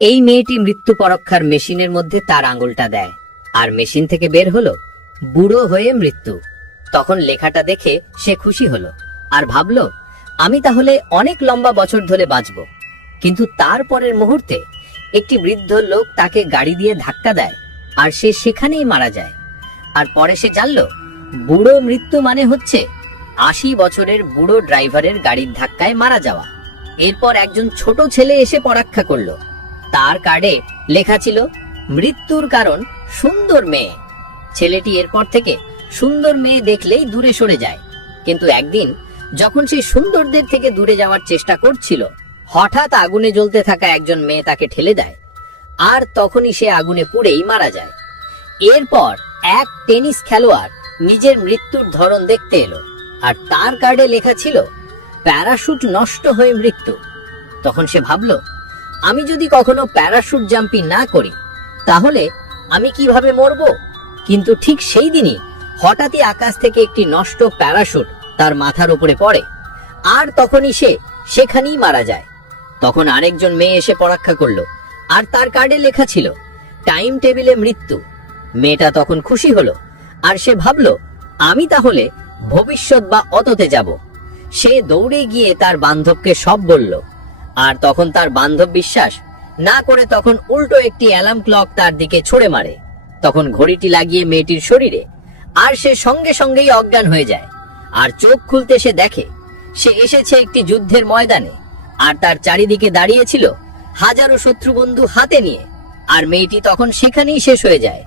এই মেয়েটি মৃত্যু পরীক্ষার মেশিনের মধ্যে তার আঙুলটা দেয়, আর মেশিন থেকে বের হলো বুড়ো হয়ে মৃত্যু। তখন লেখাটা দেখে সে খুশি হলো আর ভাবলো, আমি তাহলে অনেক লম্বা বছর ধরে বাঁচব। কিন্তু তারপরের মুহূর্তে একটি বৃদ্ধ লোক তাকে গাড়ি দিয়ে ধাক্কা দেয়, আর সে সেখানেই মারা যায়। আর পরে সে জানলো, বুড়ো মৃত্যু মানে হচ্ছে ৮০ বছরের বুড়ো ড্রাইভারের গাড়ির ধাক্কায় মারা যাওয়া। এরপর একজন ছোট ছেলে এসে পরীক্ষা করলো। তার কার্ডে লেখা ছিল, মৃত্যুর কারণ সুন্দর মেয়ে। ছেলেটি এরপর থেকে সুন্দর মেয়ে দেখলেই দূরে সরে যায়। কিন্তু একদিন যখন সে সুন্দরদের থেকে দূরে যাওয়ার চেষ্টা করছিল, হঠাৎ আগুনে জ্বলতে থাকা একজন মেয়ে তাকে ঠেলে দেয়, আর তখনই সে আগুনে পুড়েই মারা যায়। এরপর এক টেনিস খেলোয়াড় নিজের মৃত্যুর ধরন দেখতে এলো, আর তার কার্ডে লেখা ছিল, প্যারাশুট নষ্ট হয়ে মৃত্যু। তখন সে ভাবলো, আমি যদি কখনো প্যারাশুট জাম্পিং না করি তাহলে আমি কিভাবে মরবো। কিন্তু ঠিক সেই দিনই হঠাৎই আকাশ থেকে একটি নষ্ট প্যারাশুট তার মাথার উপরে পড়ে, আর তখনই সে সেখানেই মারা যায়। তখন আরেকজন মেয়ে এসে পরীক্ষা করলো, আর তার কার্ডে লেখা ছিল, টাইম টেবিলে মৃত্যু। মেয়েটা তখন খুশি হলো, আর সে ভাবলো, আমি তাহলে ভবিষ্যৎ বা অতীতে যাব। সে দৌড়ে গিয়ে তার বান্ধবকে সব বলল, আর তখন তার বান্ধব বিশ্বাস না করে তখন উল্টো একটি অ্যালার্ম ক্লক তার দিকে ছুড়ে মারে। তখন ঘড়িটি লাগিয়ে মেয়েটির শরীরে, আর সে সঙ্গে সঙ্গেই অজ্ঞান হয়ে যায়। আর চোখ খুলতে সে দেখে সে এসেছে একটি যুদ্ধের ময়দানে, আর তার চারিদিকে দাঁড়িয়েছিল হাজারো শত্রু বন্ধু হাতে নিয়ে। আর মেয়েটি তখন সেখানেই শেষ হয়ে যায়।